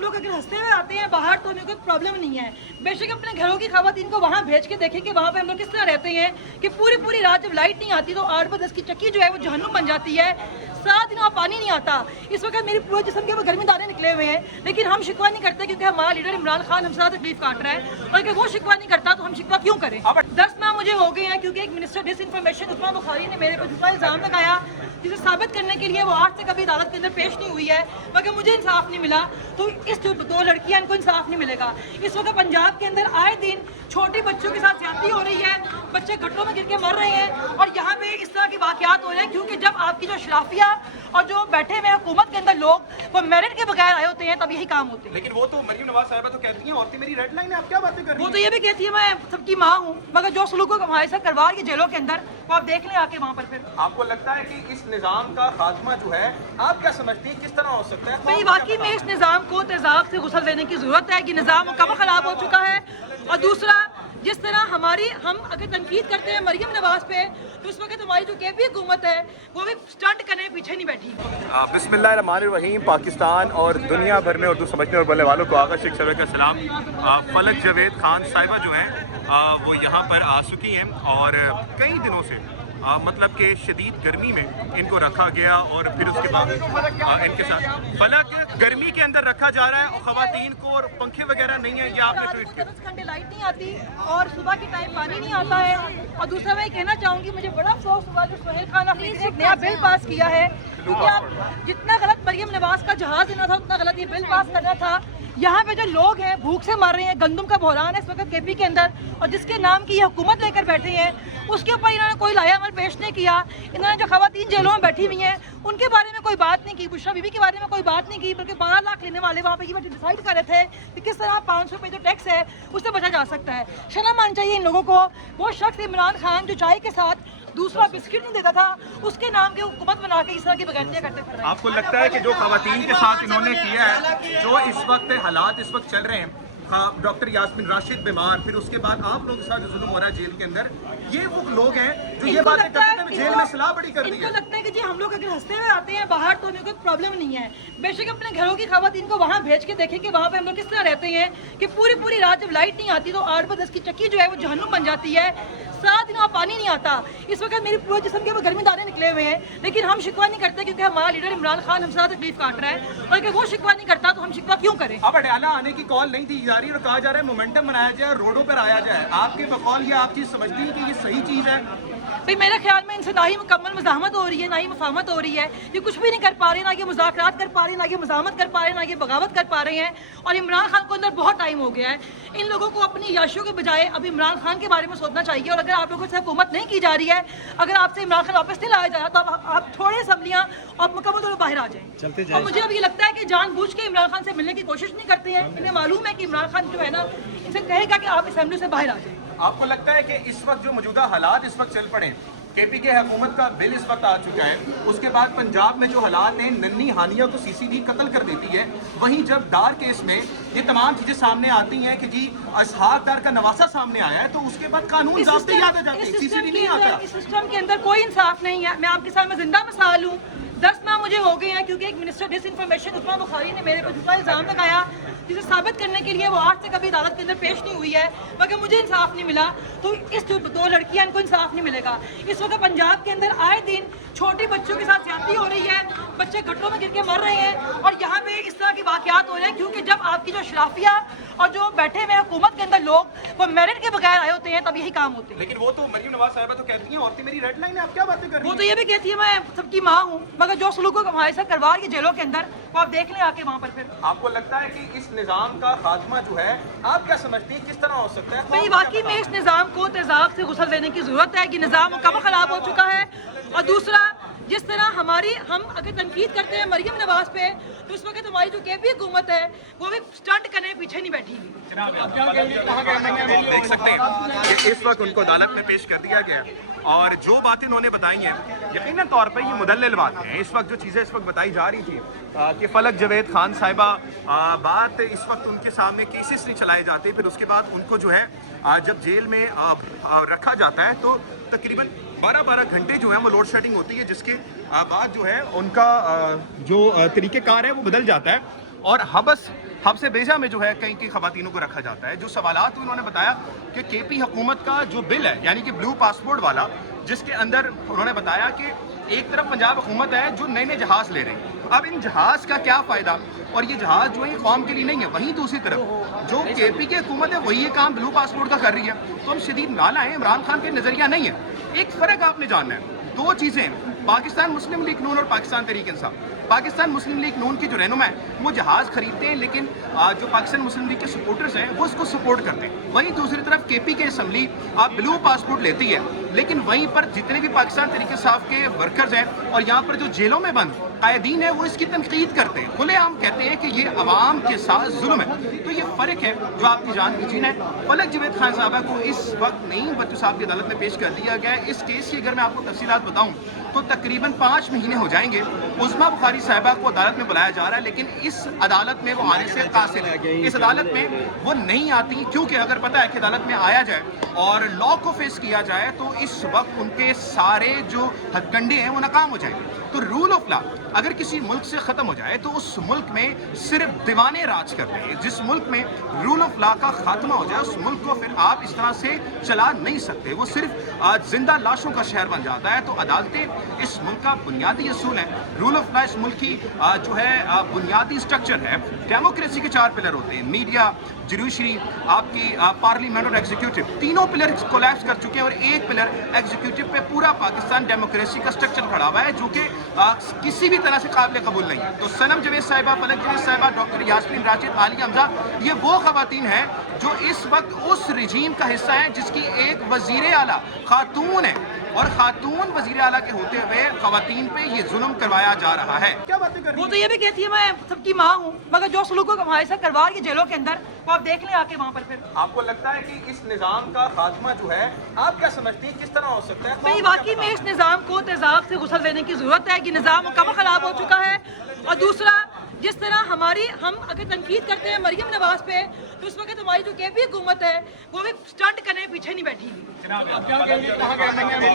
हम लोग अगर हंसते हुए आते हैं बाहर तो हमें कोई प्रॉब्लम नहीं है। बेशक अपने घरों की खवातीन को वहाँ भेज के देखें कि वहाँ पे हम लोग किस तरह रहते हैं कि पूरी पूरी रात जब लाइट नहीं आती तो 8 बजे 10 की चक्की जो है वो जहन्नुम बन जाती है। 7 दिनों पानी नहीं आता। इस वक्त मेरी पूरे जिस्म के गर्मी दाने निकले हुए हैं, लेकिन हम शिकवा नहीं करते क्योंकि हमारा लीडर इमरान खान हमसे ज़्यादा तकलीफ काट रहा है। और अगर वो शिकवा नहीं करता तो हम शिकवा क्यों करें। 10 माह मुझे हो गए हैं क्योंकि एक मिनिस्टर डिसइंफॉर्मेशन उस्मान बुखारी ने मेरे पर झूठा इल्ज़ाम लगाया, जिसे साबित करने के लिए वो आज से कभी अदालत के अंदर पेश नहीं हुई है, मगर मुझे इंसाफ नहीं मिला। तो इस जो 2 लड़कियां इनको इंसाफ नहीं मिलेगा। इस वक्त पंजाब के अंदर आए दिन छोटे बच्चों के साथ ज्यादती हो रही है, बच्चे गड्ढों में गिर के मर रहे हैं और यहाँ पे इस तरह के वाकयात हो रहे हैं क्योंकि जब आपकी जो शराफिया और जो बैठे हुए हुकूमत के अंदर लोग वो मेरिट के बगैर आए होते हैं तब यही काम होते हैं। लेकिन वो तो मरियम नवाज साहिबा तो कहती हैं औरतें मेरी रेड लाइन है, आप क्या बातें कर रही हैं? वो तो ये भी कहती है मैं सबकी माँ हूँ, मगर जो सलूक हमारे साथ करवा रही है जेलों के अंदर वो आप देख लें आके वहाँ पर। फिर आपको लगता है कि इस निजाम का खात्मा जो है आप क्या समझती हैं किस तरह हो सकता है? भाई वाकई में इस निज़ाम को तेजाब से गुस्ल देने की ज़रूरत है कि निज़ाम मुकम्मल ख़राब हो चुका है। और दूसरा, जिस तरह हम अगर तनकीद करते हैं मरियम नवाज पे तो इस वक्त हमारी जो केपी हुकूमत है वो भी स्टंट करने पीछे नहीं बैठी। बिस्मिल्लाहिर्रहमानिर्रहीम। पाकिस्तान और दुनिया भर में उर्दू समझने और बोलने वालों को आगा शेख सर का सलाम। फलक जावेद खान साहिबा जो हैं वो यहाँ पर आ चुकी हैं और कई दिनों से मतलब कि शदीद गर्मी में इनको रखा गया और फिर उसके बाद इनके साथ फलक गर्मी के अंदर रखा जा रहा है और ख़वातीन को और पंखे वगैरह नहीं है, ये आपने ट्वीट किया। 10 घंटे लाइट नहीं आती और सुबह के टाइम पानी नहीं आता है। और दूसरा मैं कहना चाहूँगी मुझे बड़ा अफसोस हुआ जो सुहेल खान अफरीदी ने एक नया बिल पास किया है, क्योंकि आप जितना गलत मरियम नवाज का जहाज देना था उतना गलत ये बिल पास करना था। यहाँ पे जो लोग हैं भूख से मर रहे हैं, गंदम का बहरान है इस वक्त केपी के अंदर और जिसके नाम की ये हुकूमत लेकर बैठे हैं उसके ऊपर इन्होंने कोई लाया अमल पेश नहीं किया। इन्होंने जो खवातीन जेलों में बैठी हुई हैं उनके बारे में कोई बात नहीं की, बुशरा बीबी के बारे में कोई बात नहीं की, बल्कि 12 लाख लेने वाले वहाँ पे ये डिसाइड कर रहे थे कि किस तरह 500 रुपये जो टैक्स है उससे बचा जा सकता है। शर्म आनी चाहिए इन लोगों को। वो शख्स इमरान खान जो चाय के साथ दूसरा बिस्किट नहीं देता था उसके नाम की हुकूमत बना के इस तरह की बगावतियां करते फिर रहे हैं। आपको लगता है कि जो खवातीन के साथ इन्होंने किया है, जो इस वक्त हालात इस वक्त चल रहे हैं, डॉक्टर यास्मीन राशिद बीमार, फिर उसके बाद आप लोगों के साथ जो जुल्म हो रहा है जेल के अंदर, ये वो लोग हैं जो ये बातें करते हैं जेल में सलाह बड़ी कर दी है। इनको लगता है कि जी हम लोग अगर हंसते हुए आते हैं बाहर तो हमें कोई प्रॉब्लम नहीं है। बेशक अपने घरों की खवातीन को वहाँ भेज के देखें कि वहाँ पे हम लोग किस तरह रहते हैं कि पूरी पूरी रात जब लाइट नहीं आती तो 8 बजे 10 की चक्की जो है वो जहन्नुम बन जाती है। 7 दिनों पानी नहीं आता। इस वक्त मेरी पूरे जिस्म के गर्मी दाने निकले हुए हैं, लेकिन हम शिकवा नहीं करते क्योंकि हमारा लीडर इमरान खान हमसे ज़्यादा तकलीफ काट रहा है। और अगर वो शिकवा नहीं करता तो हम शिकवा क्यों करें। अब अडयाला आने की कॉल नहीं दी जा रही और कहा जा रहा है मोमेंटम बनाया जाए, रोडों पर आया जाए। आपके बकौल ये आप चीज़ समझती हैं कि ये सही चीज़ है? भाई मेरे ख्याल में इनसे ना ही मुकम्मल मज़ाहमत हो रही है ना ही मुफाहमत हो रही है। ये कुछ भी नहीं कर पा रहे, ना ये मुज़ाकरात कर पा रहे, ना ये मज़ाहमत कर पा रहे, ना ये बगावत कर पा रहे हैं। और इमरान खान को अंदर बहुत टाइम हो गया है। इन लोगों को अपनी याशियों के बजाय अब इमरान खान के बारे में सोचना चाहिए। और अगर आप लोगों से हुकूमत नहीं की जा रही है, अगर आपसे इमरान खान वापस नहीं लाया जा रहा तो आप थोड़े असम्बलियाँ और मुकम्मल तौर पर बाहर आ जाएँ। और मुझे अब ये लगता है कि जानबूझ के इमरान खान से मिलने की कोशिश नहीं करते हैं। इन्हें मालूम है कि इमरान खान जो है ना इनसे कहेगा कि आप असेंबली से बाहर आ जाएँ। आपको लगता है कि इस वक्त जो मौजूदा हालात इस वक्त चल पड़े, केपी के हुकूमत का बिल इस वक्त आ चुका है, उसके बाद पंजाब में जो हालात हैं, नन्ही हानिया को सीसीडी कत्ल कर देती है, वहीं जब डार केस में ये तमाम चीजें सामने आती हैं कि जी इसहाक डार का नवासा सामने आया है, तो उसके बाद कानून ज़ाब्ते याद आ जाते हैं, सीसीडी नहीं आता। इस सिस्टम के अंदर कोई इंसाफ नहीं है। मैं आपके सामने जिंदा मिसाल हूँ। 10 माह मुझे हो गए हैं क्योंकि एक मिनिस्टर डिसइंफॉर्मेशन उस्मान बुखारी ने मेरे पर झूठा इल्ज़ाम लगाया, जिसे साबित करने के लिए वो आज से कभी अदालत के अंदर पेश नहीं हुई है, मगर मुझे इंसाफ नहीं मिला। तो इस जो 2 लड़कियां इनको इंसाफ नहीं मिलेगा। इस वक्त पंजाब के अंदर आए दिन छोटे बच्चों के साथ ज्यादती हो रही है, बच्चे गड्ढों में गिर के मर रहे हैं और यहाँ पे इस तरह के वाकयात हो रहे हैं क्योंकि जब आपकी जो शराफिया और जो बैठे हुए हुकूमत के अंदर लोग वो मेरिट के बगैर आए होते हैं तब यही काम होते हैं। लेकिन वो तो मरियम नवाज साहिबा तो कहती हैं औरतें मेरी रेड लाइन है, आप क्या बातें कर रही हैं? वो तो ये भी कहती है मैं सबकी माँ हूँ, मगर जो सलूक हमारे साथ करवा रही है जेलों के अंदर वो आप देख लें आके वहाँ पर। फिर आपको लगता है कि इस निजाम का खात्मा जो है आप क्या समझती हैं किस तरह हो सकता है? भाई वाकई में इस निज़ाम को तेजाब से गुस्ल देने की ज़रूरत है कि निज़ाम मुकम्मल ख़राब हो चुका है। और दूसरा, जिस तरह हम अगर तनकीद करते हैं मरियम नवाज पे तो इस वक्त हमारी जो केपी हुकूमत है वो भी स्टंट करने पीछे नहीं बैठी। देख सकते हैं कि इस वक्त उनको अदालत में पेश कर दिया गया और जो बातें उन्होंने बताई हैं यकीनन तौर पर ये मुदल्लिल बातें हैं। इस वक्त जो चीज़ें इस वक्त बताई जा रही थी कि फलक जावेद खान साहिबा बात इस वक्त उनके सामने केसेस नहीं चलाए जाते, फिर उसके बाद उनको जो है जब जेल में रखा जाता है तो तकरीबन 12-12 घंटे जो है वो लोड शेडिंग होती है, जिसके बाद जो है उनका जो तरीक़ेकार है वो बदल जाता है और हब्स बेजा में जो है कई कई खवातीनों को रखा जाता है। जो सवालात उन्होंने बताया कि केपी हुकूमत का जो बिल है यानी कि ब्लू पासपोर्ट वाला, जिसके अंदर उन्होंने बताया कि एक तरफ पंजाब हुकूमत है जो नए नए जहाज़ ले रही है, अब इन जहाज़ का क्या फ़ायदा, और ये जहाज़ जो है कौम के लिए नहीं है। वहीं दूसरी तरफ जो केपी की हुकूमत है वही ये काम ब्लू पासपोर्ट का कर रही है, तो हम शदीद नाला है, इमरान खान के नज़रिया नहीं है। एक फ़र्क आपने जानना है, दो चीज़ें, पाकिस्तान मुस्लिम लीग नून और पाकिस्तान तहरीक इंसाफ। पाकिस्तान मुस्लिम लीग नून की जो रहनुमा है वो जहाज़ खरीदते हैं, लेकिन जो पाकिस्तान मुस्लिम लीग के सपोर्टर्स हैं वो उसको सपोर्ट करते हैं। वहीं दूसरी तरफ केपी के असम्बली ब्लू पासपोर्ट लेती है, लेकिन वहीं पर जितने भी पाकिस्तान तहरीक इंसाफ के वर्कर्स हैं और यहाँ पर जो जेलों में बंद कायदीन है वो इसकी तनकीद करते हैं, खुलेआम कहते हैं कि ये अवाम के साथ जुल्म है। तो ये फ़र्क है जो आपकी जान की चीन है। फलक जवेद खान साहबा को इस वक्त नईम बच्चू साहब की अदालत में पेश कर दिया गया है। इस केस की अगर मैं आपको तफसीलात बताऊं तो तकरीबन 5 महीने हो जाएंगे। उस्मा बुखारी साहिबा को अदालत में बुलाया जा रहा है, लेकिन इस अदालत में वो आने से कासिर है। इस अदालत में वो नहीं आती, क्योंकि अगर पता है कि अदालत में आया जाए और लॉ को फेस किया जाए तो इस वक्त उनके सारे जो हथकंडे हैं वो नाकाम हो जाएंगे। तो रूल ऑफ लॉ अगर किसी मुल्क से ख़त्म हो जाए तो उस मुल्क में सिर्फ दीवाने राज करते हैं। जिस मुल्क में रूल ऑफ लॉ का खात्मा हो जाए उस मुल्क को फिर आप इस तरह से चला नहीं सकते, वो सिर्फ जिंदा लाशों का शहर बन जाता है। तो अदालतें इस मुल्क का बुनियादी असूल है। रूल ऑफ लॉ इस मुल्क की जो है बुनियादी स्ट्रक्चर है। डेमोक्रेसी के 4 पिलर होते हैं, मीडिया, जुडिशरी, आपकी पार्लियामेंट और एग्जीक्यूटिव। तीनों पिलर कोलैप्स कर चुके हैं और एक पिलर एग्जीक्यूटिव पे पूरा पाकिस्तान डेमोक्रेसी का स्ट्रक्चर खड़ा हुआ है, जो कि किसी भी तरह से काबिल कबूल नहीं है। तो सनम जवेद साहिबा, फलक जवेद साहिबा, डॉक्टर यास्मीन राशिद, आलिया हमजा, ये वो खवातीन हैं जो इस वक्त उस रिजीम का हिस्सा हैं जिसकी एक वजीर आला खातून है, और खातून वजीर आला के होते हुए खवातीन पे ये जुल्म करवाया जा रहा है। क्या बातें कर रही वो तो ये भी कहती है मैं सबकी माँ हूँ, मगर जो सलूक हमारे साथ करवा रही है जेलों के अंदर, वो आप देख लें आके वहाँ पर। फिर आपको लगता है कि इस निज़ाम का खात्मा जो है, आप क्या समझती हैं किस तरह हो सकता है? भाई वाकई में इस निज़ाम को तेजाब से गुसल देने की ज़रूरत है कि निज़ाम मुकम्मल ख़राब हो चुका है। और दूसरा, जिस तरह हम अगर तनकीद करते हैं मरियम नवाज पे, तो उस वक्त हमारी जो केपी हुकूमत है वो भी स्टंट करने पीछे नहीं बैठी।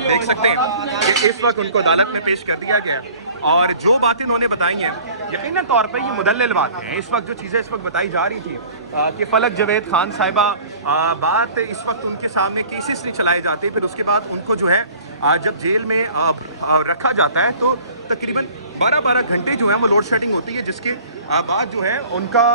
देख सकते हैं कि इस वक्त उनको अदालत में पेश कर दिया गया, और जो बातें उन्होंने बताई हैं यकीनन तौर पर ये मुदल्लिल बातें हैं। इस वक्त जो चीज़ें इस वक्त बताई जा रही थी कि फलक जवेद खान साहिबा बात इस वक्त उनके सामने केसेस नहीं चलाए जाते, फिर उसके बाद उनको जो है जब जेल में रखा जाता है तो तकरीबन 12-12 घंटे जो है वो लोड शेडिंग होती है, जिसके बाद जो है उनका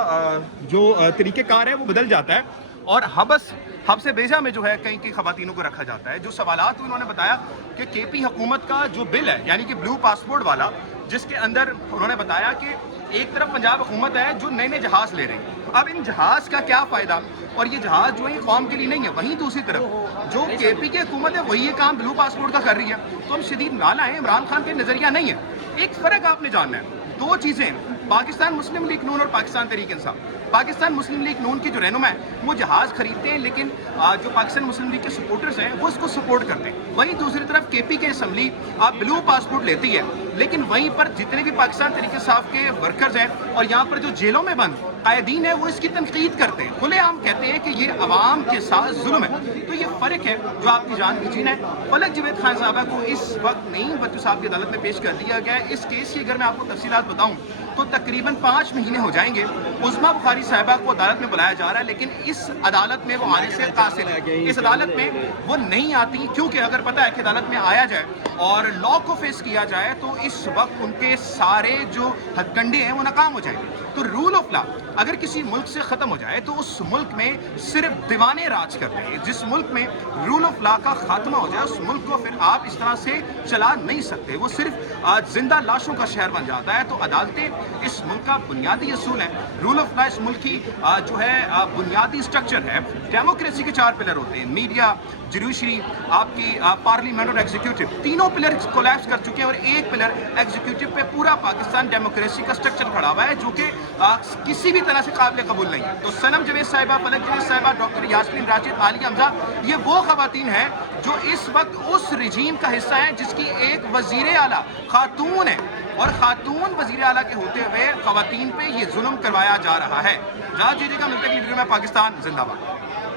जो तरीक़ेकार है वो बदल जाता है। और हब्स बेजा में जो है कई कई खवातीनों को रखा जाता है। जो सवालात उन्होंने बताया कि केपी हुकूमत का जो बिल है यानी कि ब्लू पासपोर्ट वाला, जिसके अंदर उन्होंने बताया कि एक तरफ पंजाब हुकूमत है जो नए नए जहाज़ ले रही है, अब इन जहाज़ का क्या फ़ायदा, और ये जहाज़ जो है कौम के लिए नहीं है। वहीं दूसरी तरफ जो केपी की हुकूमत है वही ये काम ब्लू पासपोर्ट का कर रही है, तो हम शदीद नाला है, इमरान खान के नज़रिया नहीं है। एक फ़र्क आपने जानना है, दो चीज़ें, पाकिस्तान मुस्लिम लीग नून और पाकिस्तान तहरीक इंसाफ। पाकिस्तान मुस्लिम लीग नून की जो रहनुमा है वो जहाज़ खरीदते हैं, लेकिन जो पाकिस्तान मुस्लिम लीग के सपोर्टर्स हैं वो उसको सपोर्ट करते हैं। वहीं दूसरी तरफ केपी के असम्बली ब्लू पासपोर्ट लेती है, लेकिन वहीं पर जितने भी पाकिस्तान तहरीक इंसाफ के वर्कर्स हैं और यहाँ पर जो जेलों में बंद कायदीन है वो इसकी तनकीद करते हैं, खुलेआम कहते हैं कि ये अवाम के साथ जुल्म है। तो ये फ़र्क है जो आपकी जान की चीन है। फलक जवेद खान साहबा को इस वक्त नईम बच्चू साहब की अदालत में पेश कर दिया गया है। इस केस की अगर मैं आपको तफसीलात बताऊं तो तकरीबन 5 महीने हो जाएंगे। उस्मा बुखारी साहिबा को अदालत में बुलाया जा रहा है, लेकिन इस अदालत में वो आने से कासिर है। इस अदालत में वो नहीं आती, क्योंकि अगर पता है कि अदालत में आया जाए और लॉ को फेस किया जाए तो इस वक्त उनके सारे जो हथकंडे हैं वो नाकाम हो जाएंगे। तो रूल ऑफ लॉ अगर किसी मुल्क से ख़त्म हो जाए तो उस मुल्क में सिर्फ दीवाने राज करते हैं। जिस मुल्क में रूल ऑफ लॉ का खात्मा हो जाए उस मुल्क को फिर आप इस तरह से चला नहीं सकते, वो सिर्फ जिंदा लाशों का शहर बन जाता है। तो अदालतें इस मुल्क का बुनियादी असूल है। रूल ऑफ लॉ इस मुल्क की जो है बुनियादी स्ट्रक्चर है। डेमोक्रेसी के 4 पिलर होते हैं, मीडिया, जुडिशरी, आपकी पार्लियामेंट और एग्जीक्यूटिव। तीनों पिलर कोलैप्स कर चुके हैं और एक पिलर एग्जीक्यूटिव पे पूरा पाकिस्तान डेमोक्रेसी का स्ट्रक्चर खड़ा हुआ है, जो कि किसी भी तरह से काबिल कबूल नहीं है। तो सनम जवेद साहिबा, फलक जवेद साहिबा, डॉक्टर यास्मीन राशिद, आलिया हमजा, ये वो खवातीन हैं जो इस वक्त उस रिजीम का हिस्सा हैं जिसकी एक वजीर आला खातून है, और खातून वजीर आला के होते हुए खवातीन पे ये जुल्म करवाया जा रहा है। राज जी का मिलते वीडियो में पाकिस्तान जिंदाबाद।